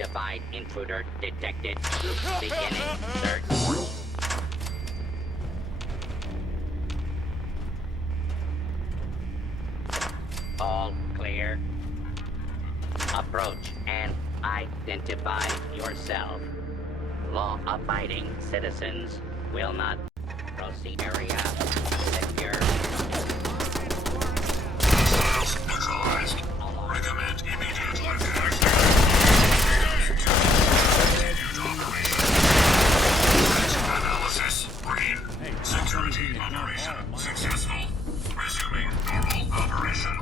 Unidentified intruder detected. Beginning search. All clear. Approach and identify yourself. Law-abiding citizens will not proceed. Area secure. Hostiles neutralized. Recommend immediate evacuation. Operation. Analysis green. Security operation successful. Resuming normal operation.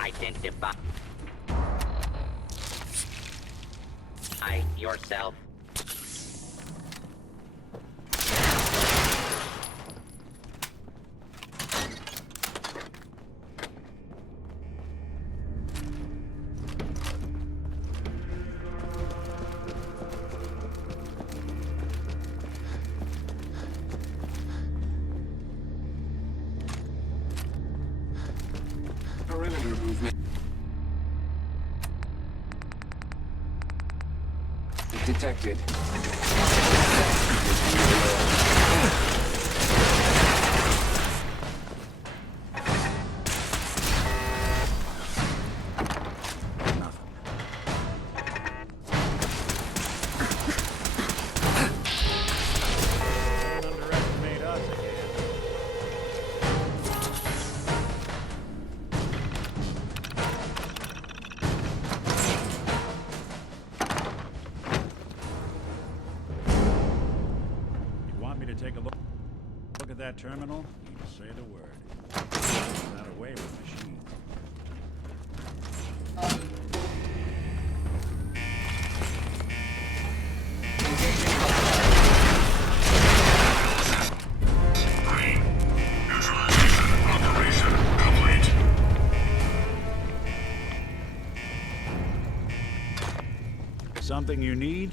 Identify yourself. Perimeter movement. Detected. Underestimate us again. You want me to take a look at that terminal? You just say the word. Not a wave machine. Green. Neutralization operation complete. Something you need?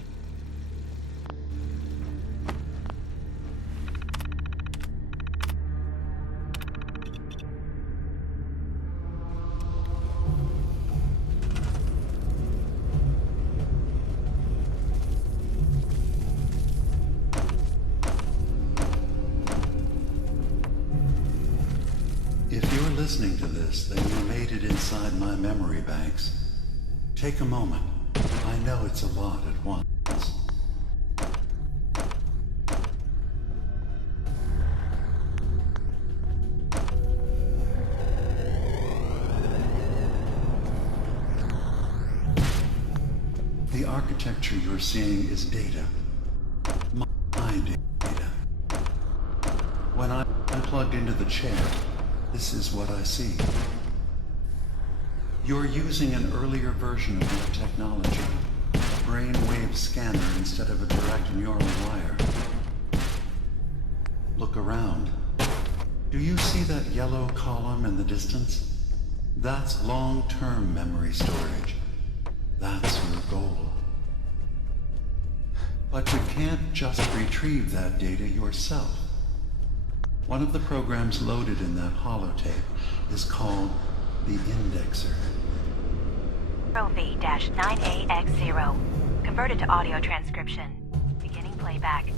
If you're listening to this, then you made it inside my memory banks. Take a moment. I know it's a lot at once. The architecture you're seeing is data. My data. When I'm plugged into the chair, this is what I see. You're using an earlier version of your technology, a brainwave scanner instead of a direct neural wire. Look around. Do you see that yellow column in the distance? That's long-term memory storage. That's your goal. But you can't just retrieve that data yourself. One of the programs loaded in that holotape is called the Indexer. V-9AX0. Converted to audio transcription. Beginning playback.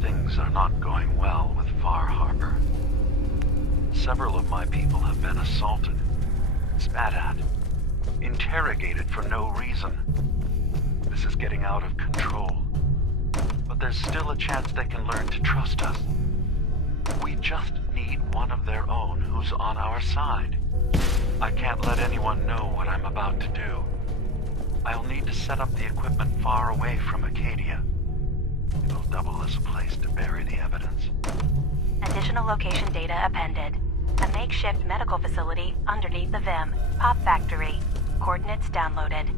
Things are not going well with Farharbor. Several of my people have been assaulted, spat at, interrogated for no reason. This is getting out of control. But there's still a chance they can learn to trust us. We just need one of their own who's on our side. I can't let anyone know what I'm about to do. I'll need to set up the equipment far away from Acadia. It'll double as a place to bury the evidence. Additional location data appended. A makeshift medical facility underneath the VIM. Pop factory. Coordinates downloaded.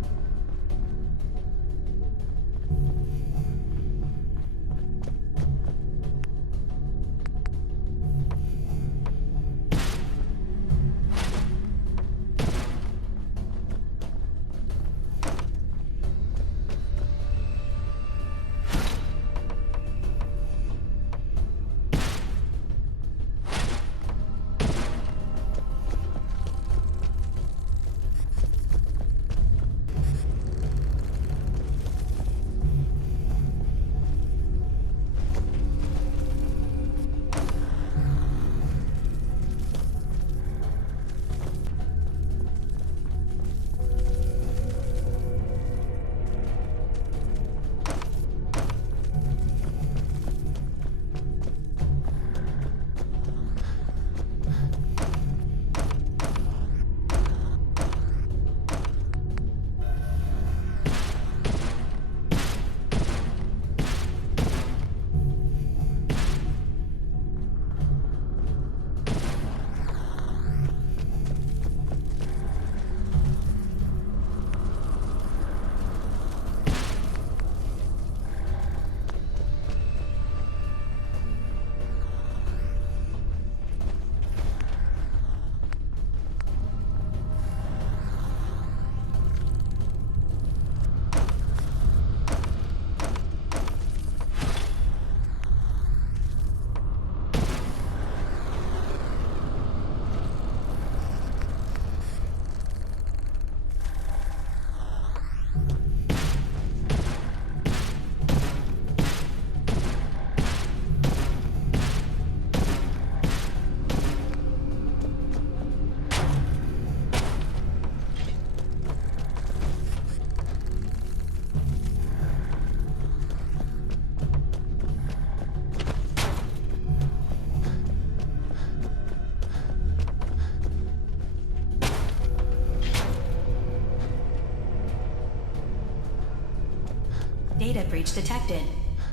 Data breach detected.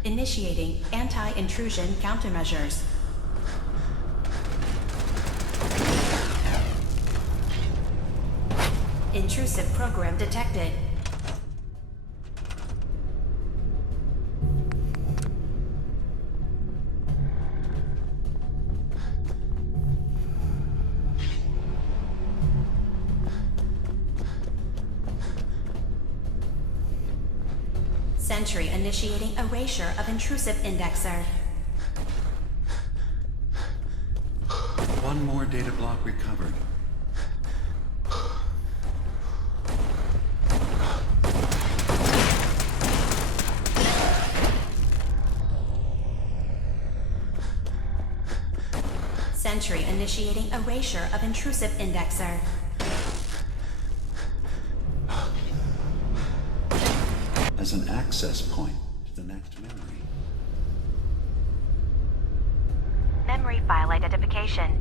Initiating anti-intrusion countermeasures. Intrusive program detected. Sentry initiating erasure of intrusive indexer. One more data block recovered. Sentry initiating erasure of intrusive indexer. As an access point to the next memory. Memory file identification.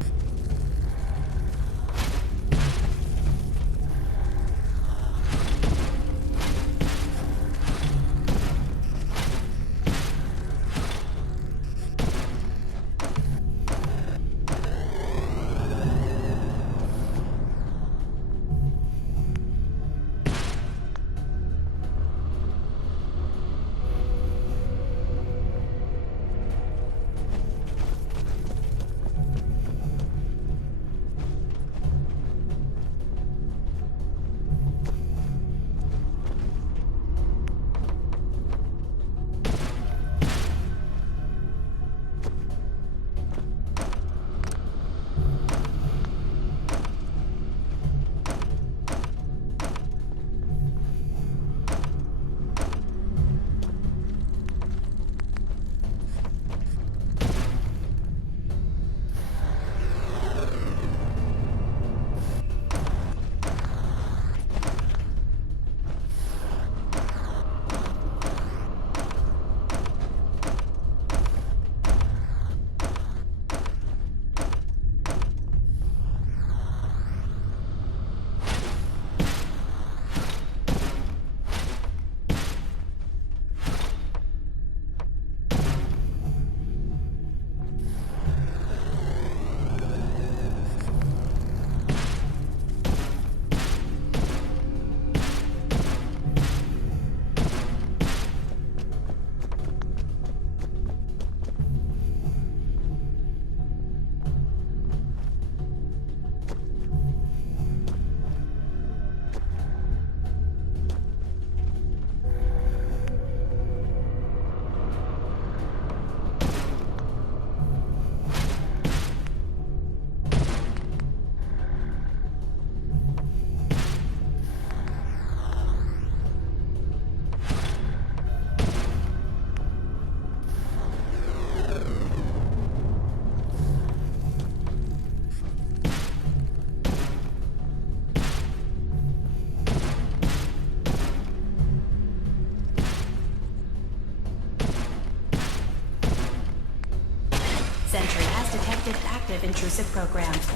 Sentry has detected active intrusive programs.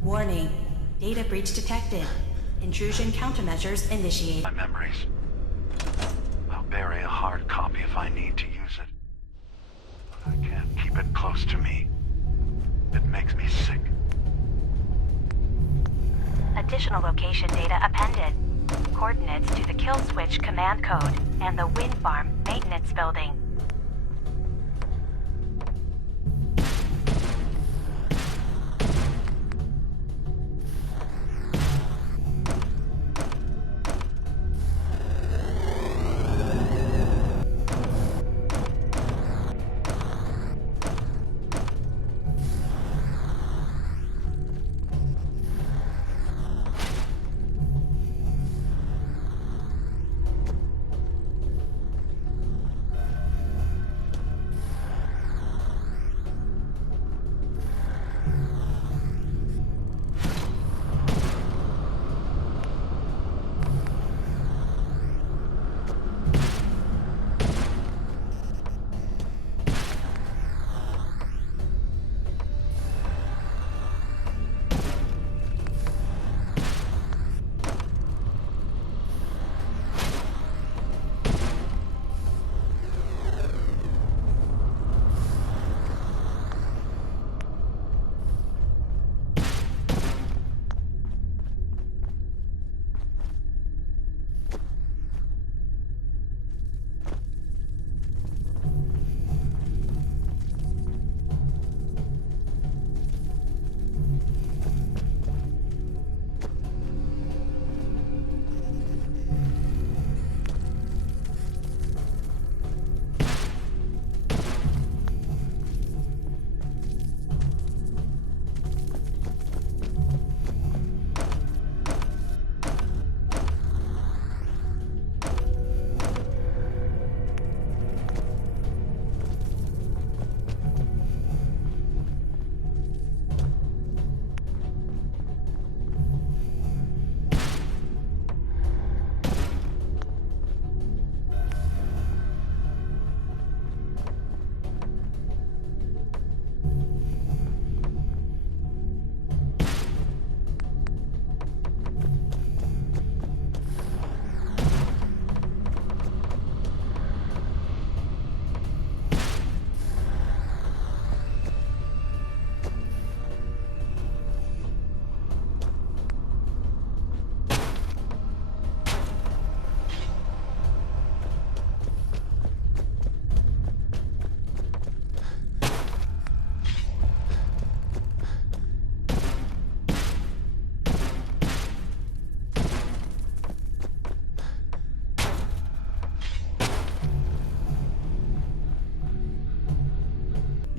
Warning. Data breach detected. Intrusion countermeasures initiated. My memories. I'll bury a hard copy if I need to use it. But I can't keep it close to me. It makes me sick. Additional location data appended. Coordinates to the kill switch command code and the wind farm maintenance building.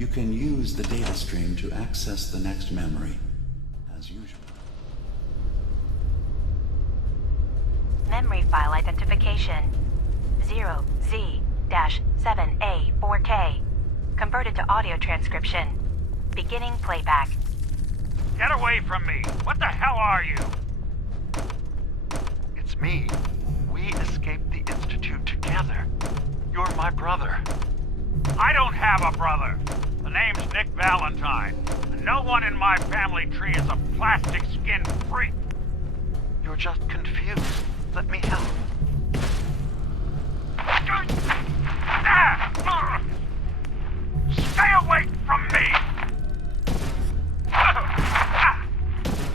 You can use the data stream to access the next memory, as usual. Memory file identification 0Z-7A4K. Converted to audio transcription. Beginning playback. Get away from me! What the hell are you? It's me. We escaped the Institute together. You're my brother. I don't have a brother. The name's Nick Valentine. And no one in my family tree is a plastic skin freak. You're just confused. Let me help. Stay away from me!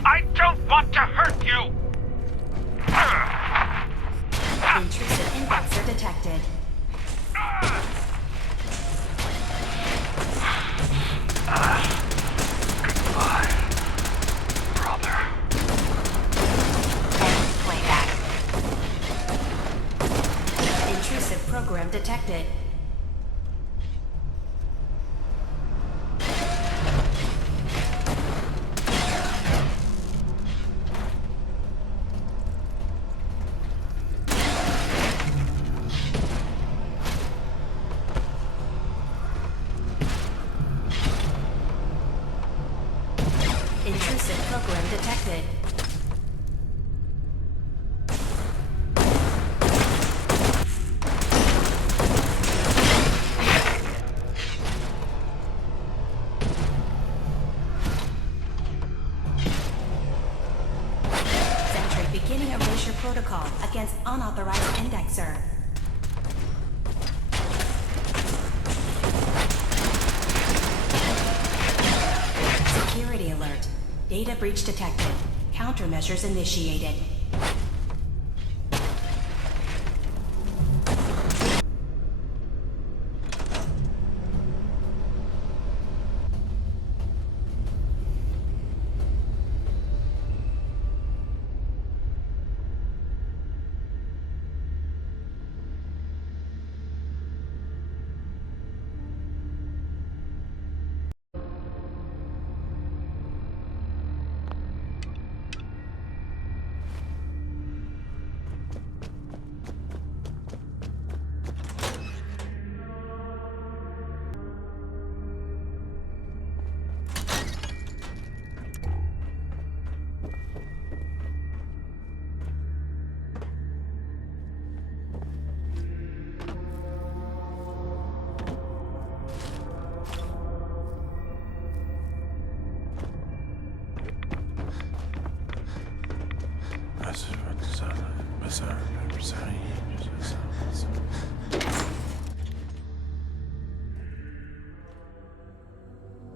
I don't want to hurt you! Intrusive indexer detected. Goodbye, brother. End playback. Intrusive program detected. Intrusive program detected. Sentry beginning erasure protocol against unauthorized indexer. Security alert. Data breach detected. Countermeasures initiated.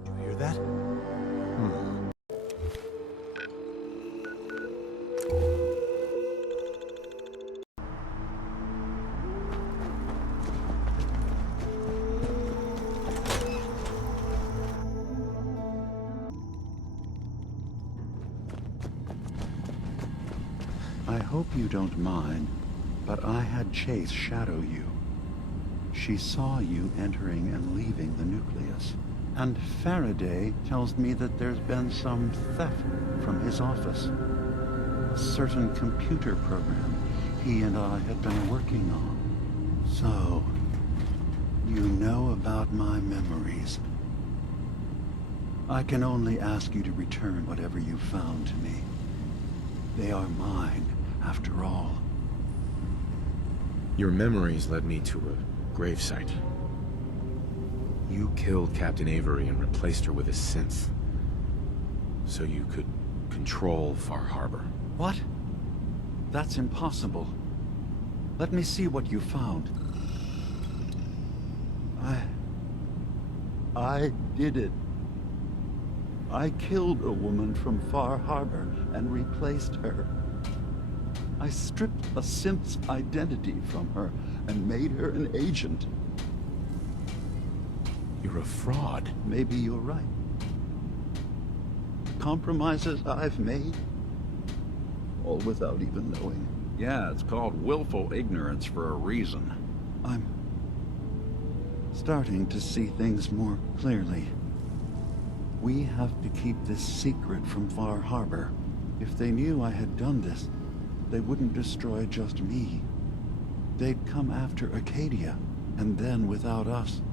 You hear that? I hope you don't mind, but I had Chase shadow you. She saw you entering and leaving the nucleus. And Faraday tells me that there's been some theft from his office. A certain computer program he and I had been working on. So, you know about my memories. I can only ask you to return whatever you found to me. They are mine, after all. Your memories led me to a gravesite. You killed Captain Avery and replaced her with a synth. So you could control Farharbor. What? That's impossible. Let me see what you found. I did it. I killed a woman from Farharbor and replaced her. I stripped a synth's identity from her and made her an agent. You're a fraud. Maybe you're right. The compromises I've made, all without even knowing. Yeah, it's called willful ignorance for a reason. I'm starting to see things more clearly. We have to keep this secret from Farharbor. If they knew I had done this, they wouldn't destroy just me. They'd come after Acadia, and then without us,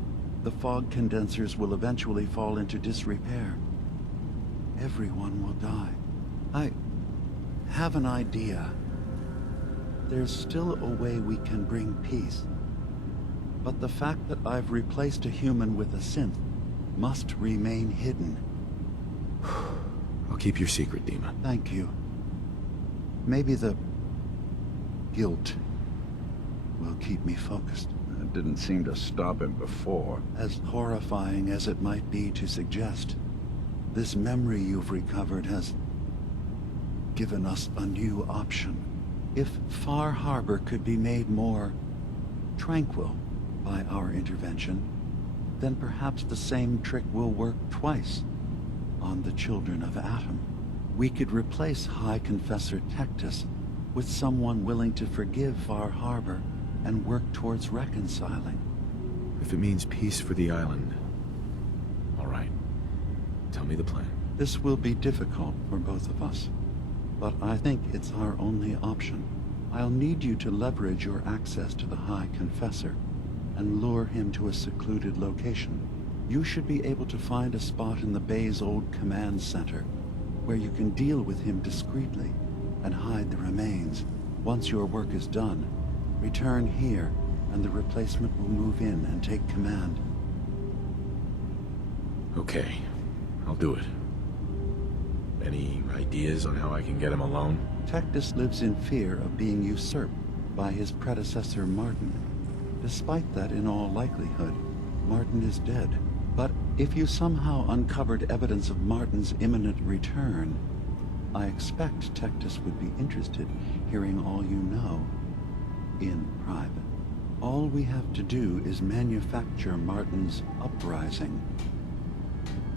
the fog condensers will eventually fall into disrepair. Everyone will die. I have an idea. There's still a way we can bring peace. But the fact that I've replaced a human with a synth must remain hidden. I'll keep your secret, Dima. Thank you. Maybe the guilt will keep me focused. It didn't seem to stop him before. As horrifying as it might be to suggest, this memory you've recovered has given us a new option. If Farharbor could be made more tranquil by our intervention, then perhaps the same trick will work twice on the children of Atom. We could replace High Confessor Tectus with someone willing to forgive Farharbor and work towards reconciling. If it means peace for the island, all right. Tell me the plan. This will be difficult for both of us, but I think it's our only option. I'll need you to leverage your access to the High Confessor and lure him to a secluded location. You should be able to find a spot in the Bay's old command center where you can deal with him discreetly and hide the remains. Once your work is done, return here and the replacement will move in and take command. Okay, I'll do it. Any ideas on how I can get him alone? Tectus lives in fear of being usurped by his predecessor Martin. Despite that, in all likelihood, Martin is dead. But if you somehow uncovered evidence of Martin's imminent return, I expect Tectus would be interested hearing all you know in private. All we have to do is manufacture Martin's uprising.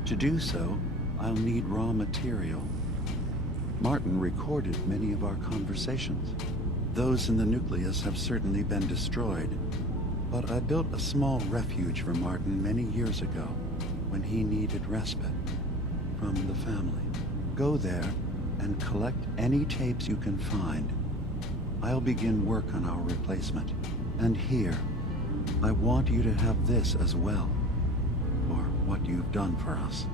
To do so, I'll need raw material. Martin recorded many of our conversations. Those in the nucleus have certainly been destroyed, but I built a small refuge for Martin many years ago when he needed respite from the family. Go there and collect any tapes you can find. I'll begin work on our replacement. And here, I want you to have this as well, for what you've done for us.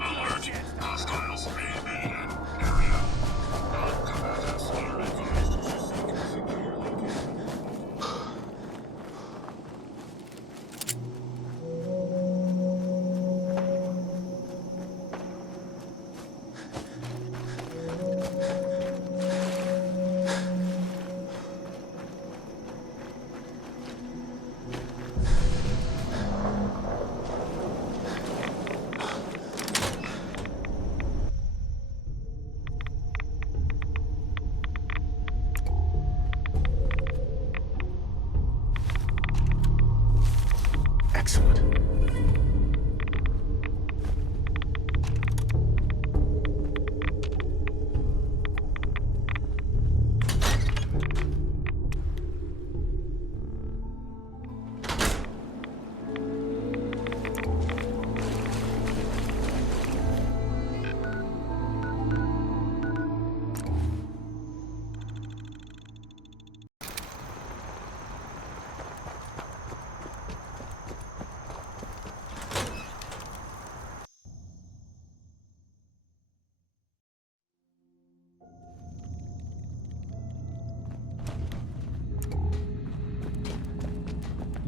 Alert. Hostiles may be in area. Non-combatants are advised to seek a secure location. Excellent.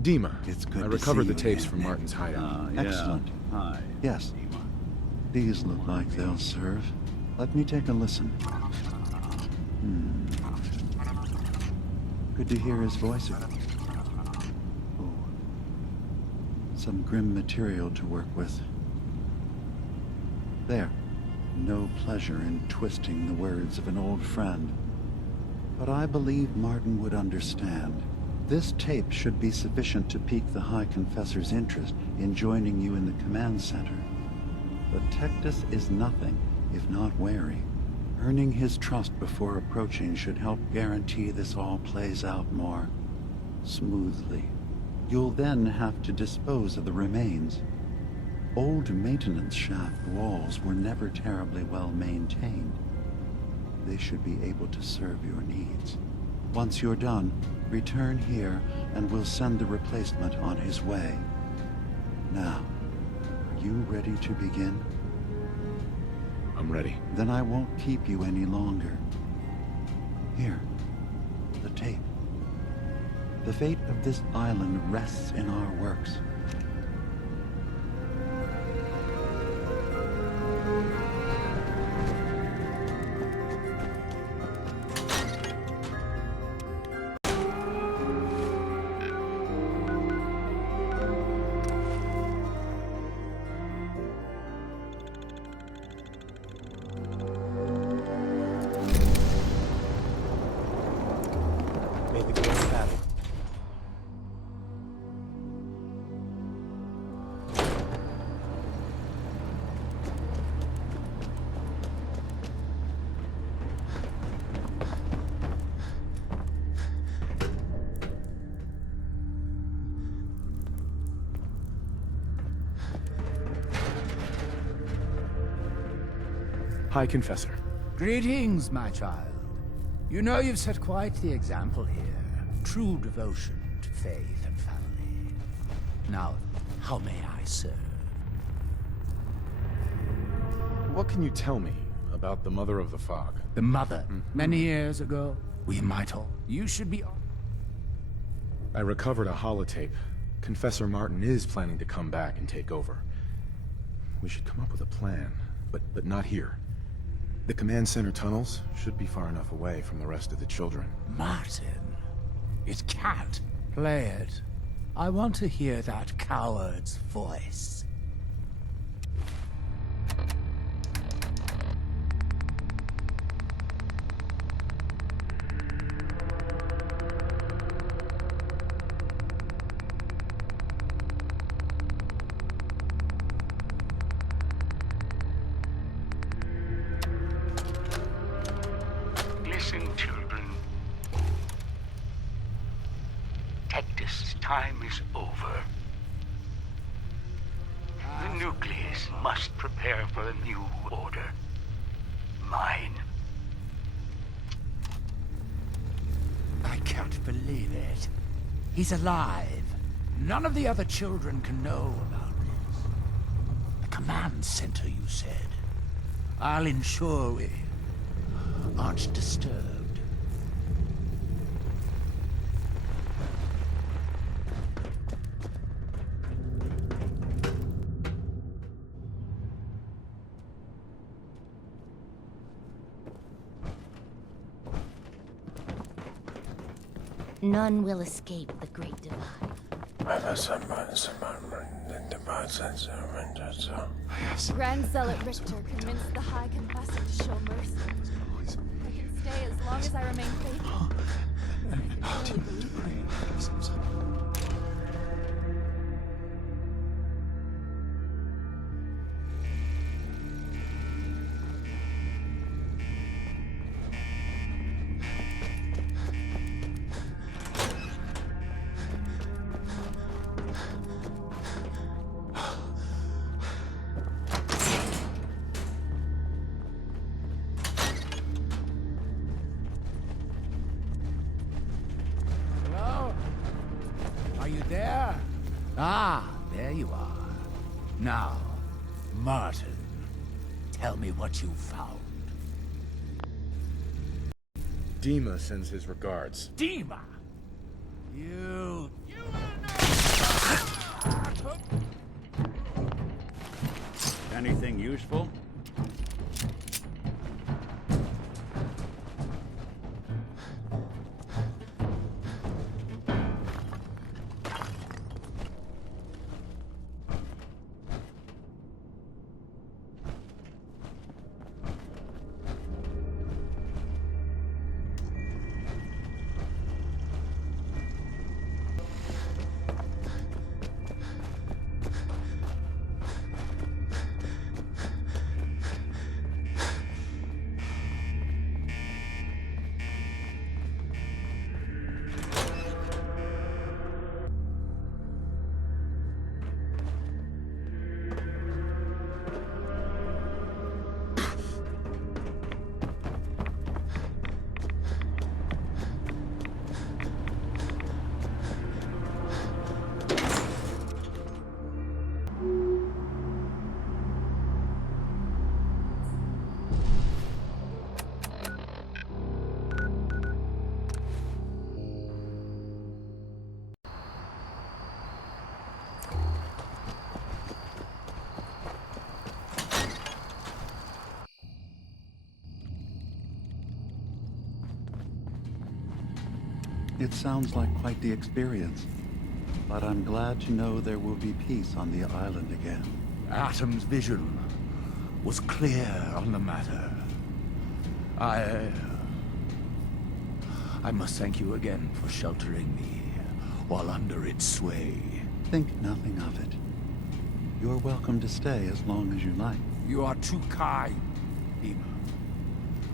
Dima, It's good I to recovered see the you tapes again, from Nick. Martin's hideout. Yeah. Excellent. Hi. Yes. These look like they'll serve. Let me take a listen. Good to hear his voice again. Oh, some grim material to work with. There. No pleasure in twisting the words of an old friend. But I believe Martin would understand. This tape should be sufficient to pique the High Confessor's interest in joining you in the command center. But Tectus is nothing if not wary. Earning his trust before approaching should help guarantee this all plays out more smoothly. You'll then have to dispose of the remains. Old maintenance shaft walls were never terribly well maintained. They should be able to serve your needs. Once you're done, return here and we'll send the replacement on his way. Now, are you ready to begin? I'm ready. Then I won't keep you any longer. Here, the tape. The fate of this island rests in our works. May the glory battle. High Confessor. Greetings, my child. You know you've set quite the example here. True devotion to faith and family. Now, how may I serve? What can you tell me about the Mother of the Fog? The mother. Many years ago, we might all... You should be... I recovered a holotape. Confessor Martin is planning to come back and take over. We should come up with a plan, but not here. The command center tunnels should be far enough away from the rest of the children. Martin. It can't. Play it. I want to hear that coward's voice. Listen, children. Tectus' time is over. The nucleus must prepare for a new order. Mine. I can't believe it. He's alive. None of the other children can know about this. The command center, you said. I'll ensure we aren't disturbed. None will escape the Great Divide. Grand Zealot Richter convinced the High Confessor to show mercy. I can stay as long as I remain faithful. I really believe. Are you there? Ah, there you are. Now, Martin, tell me what you found. Dima sends his regards. Dima! You... Anything useful? It sounds like quite the experience. But I'm glad to know there will be peace on the island again. Atom's vision was clear on the matter. I must thank you again for sheltering me while under its sway. Think nothing of it. You're welcome to stay as long as you like. You are too kind, Dima.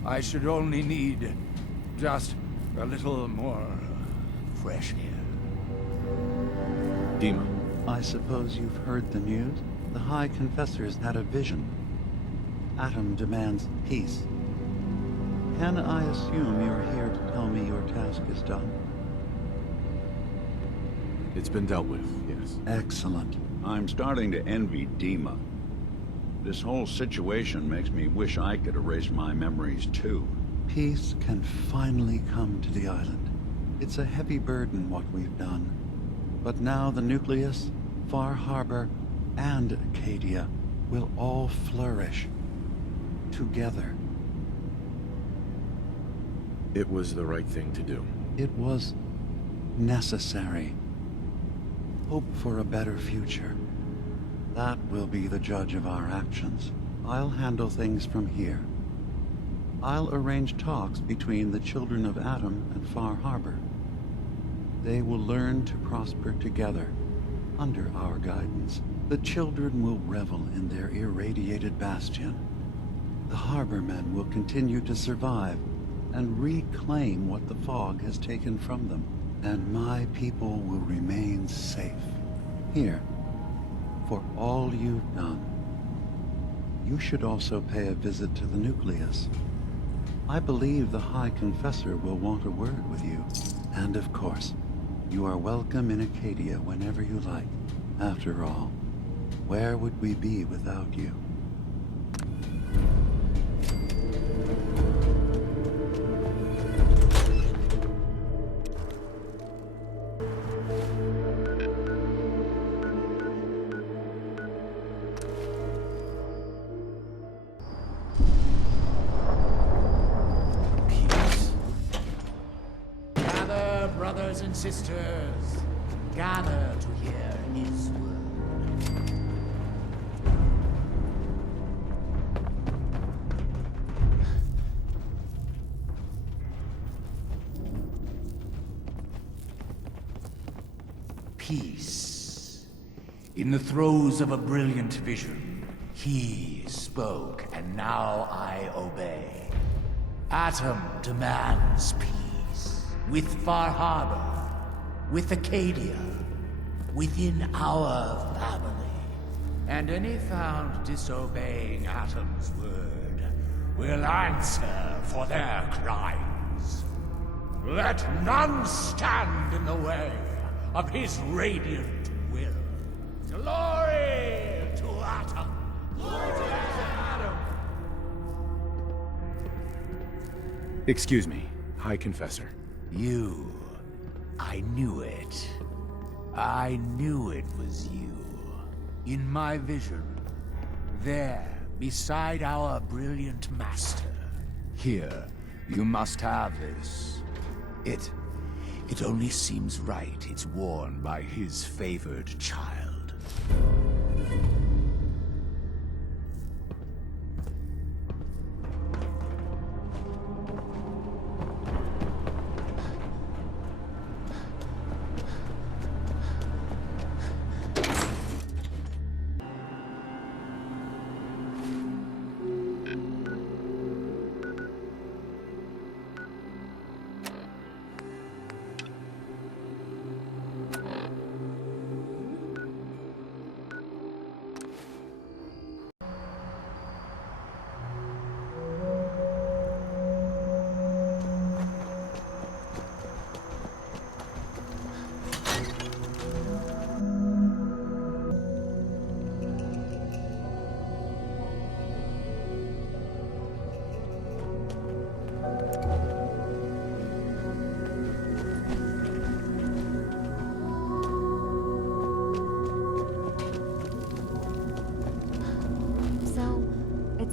I should only need just a little more fresh air. Dima. I suppose you've heard the news? The High Confessor's had a vision. Atom demands peace. Can I assume you're here to tell me your task is done? It's been dealt with, yes. Excellent. I'm starting to envy Dima. This whole situation makes me wish I could erase my memories too. Peace can finally come to the island. It's a heavy burden what we've done. But now the Nucleus, Farharbor, and Acadia will all flourish together. It was the right thing to do. It was necessary. Hope for a better future. That will be the judge of our actions. I'll handle things from here. I'll arrange talks between the children of Atom and Farharbor. They will learn to prosper together under our guidance. The children will revel in their irradiated bastion. The harbormen will continue to survive and reclaim what the fog has taken from them. And my people will remain safe. Here, for all you've done. You should also pay a visit to the Nucleus. I believe the High Confessor will want a word with you. And of course, you are welcome in Acadia whenever you like. After all, where would we be without you? Brothers and sisters, gather to hear his word. Peace. In the throes of a brilliant vision, he spoke, and now I obey. Atom demands peace. With Farharbor, with Acadia, within our family. And any found disobeying Atom's word will answer for their crimes. Let none stand in the way of his radiant will. Glory to Atom! Glory to Atom! Excuse me, High Confessor. You. I knew it. I knew it was you. In my vision. There, beside our brilliant master. Here, you must have this. It only seems right it's worn by his favored child.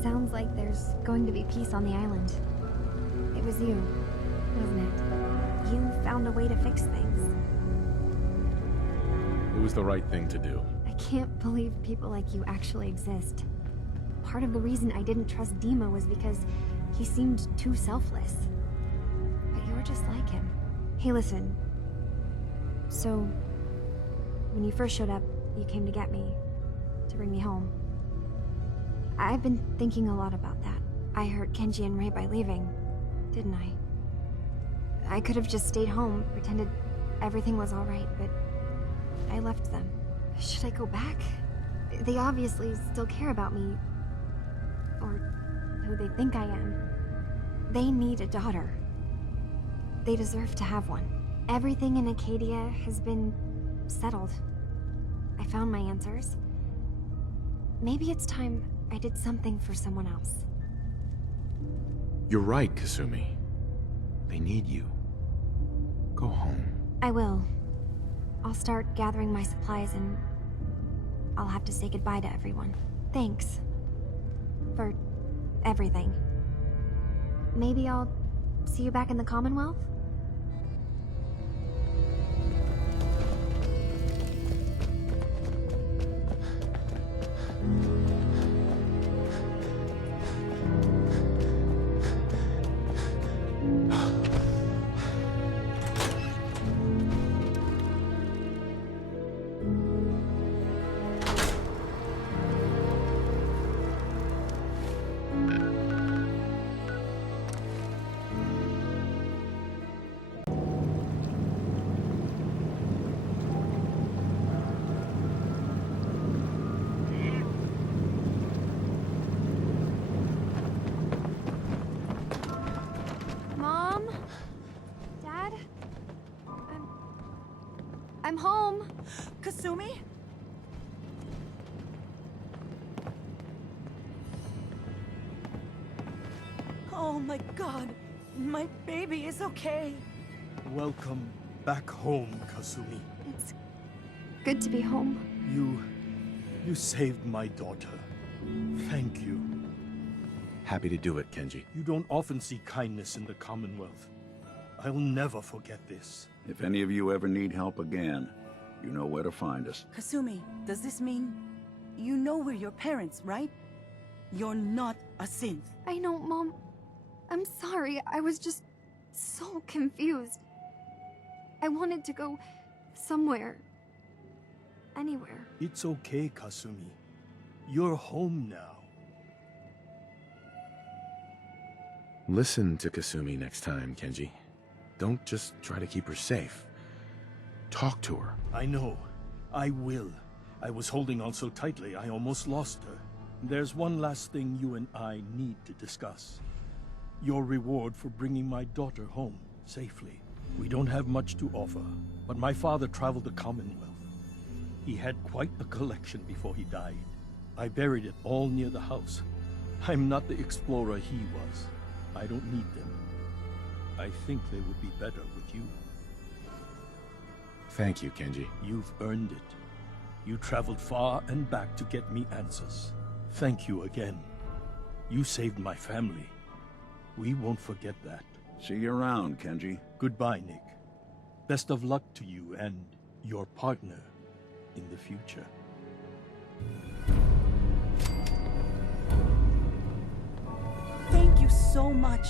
Sounds like there's going to be peace on the island. It was you, wasn't it? you found a way to fix things. It was the right thing to do. I can't believe people like you actually exist. Part of the reason I didn't trust Dima was because he seemed too selfless. But you're just like him. Hey, listen. So, when you first showed up, you came to get me, to bring me home. I've been thinking a lot about that. I hurt Kenji and Ray by leaving, didn't I? I could have just stayed home, pretended everything was alright, but I left them. Should I go back? They obviously still care about me. Or who they think I am. They need a daughter. They deserve to have one. Everything in Acadia has been settled. I found my answers. Maybe it's time I did something for someone else. You're right, Kasumi. They need you. Go home. I will. I'll start gathering my supplies and I'll have to say goodbye to everyone. Thanks. For everything. Maybe I'll see you back in the Commonwealth? Mom? Dad? I'm home. Kasumi? Oh my god, my baby is okay. Welcome back home, Kasumi. It's good to be home. You saved my daughter. Thank you. Happy to do it, Kenji. You don't often see kindness in the Commonwealth. I'll never forget this. If any of you ever need help again, you know where to find us. Kasumi, does this mean you know we're your parents, right? You're not a synth. I know, Mom. I'm sorry. I was just so confused. I wanted to go somewhere. Anywhere. It's okay, Kasumi. You're home now. Listen to Kasumi next time, Kenji. Don't just try to keep her safe. Talk to her. I know. I will. I was holding on so tightly, I almost lost her. There's one last thing you and I need to discuss. Your reward for bringing my daughter home safely. We don't have much to offer, but my father traveled the Commonwealth. He had quite a collection before he died. I buried it all near the house. I'm not the explorer he was. I don't need them. I think they would be better with you. Thank you, Kenji. You've earned it. You traveled far and back to get me answers. Thank you again. You saved my family. We won't forget that. See you around, Kenji. Goodbye, Nick. Best of luck to you and your partner in the future. Thank you so much.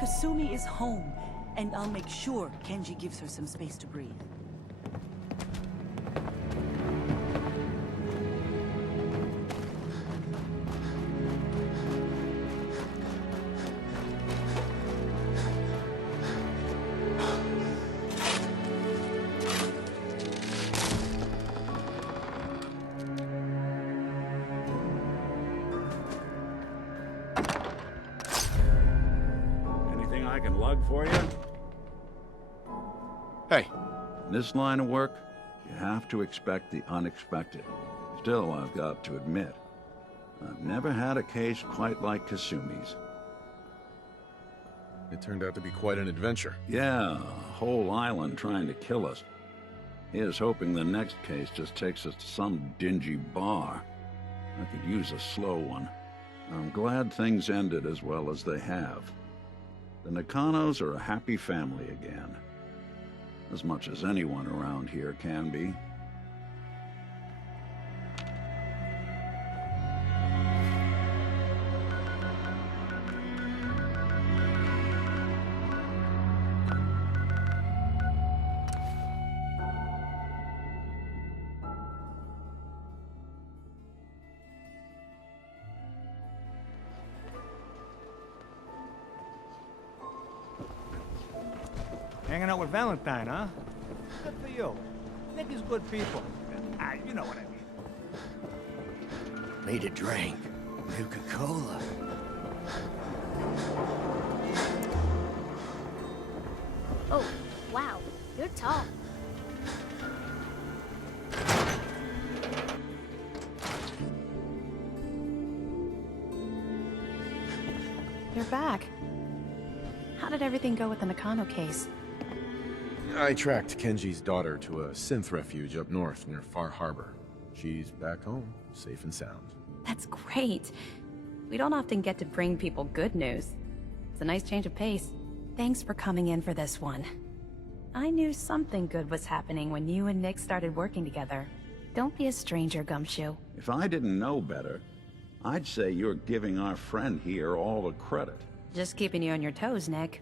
Kasumi is home, and I'll make sure Kenji gives her some space to breathe. Anything I can lug for you? Hey. In this line of work, you have to expect the unexpected. Still, I've got to admit, I've never had a case quite like Kasumi's. It turned out to be quite an adventure. Yeah, a whole island trying to kill us. Here's hoping the next case just takes us to some dingy bar. I could use a slow one. I'm glad things ended as well as they have. The Nakanos are a happy family again. As much as anyone around here can be. Hanging out with Valentine, huh? Good for you. Nick is good people. You know what I mean. Need a drink. Nuka-Cola. Oh, wow. You're tall. You're back. How did everything go with the Nakano case? I tracked Kenji's daughter to a synth refuge up north near Farharbor. She's back home, safe and sound. That's great. We don't often get to bring people good news. It's a nice change of pace. Thanks for coming in for this one. I knew something good was happening when you and Nick started working together. Don't be a stranger, Gumshoe. If I didn't know better, I'd say you're giving our friend here all the credit. Just keeping you on your toes, Nick.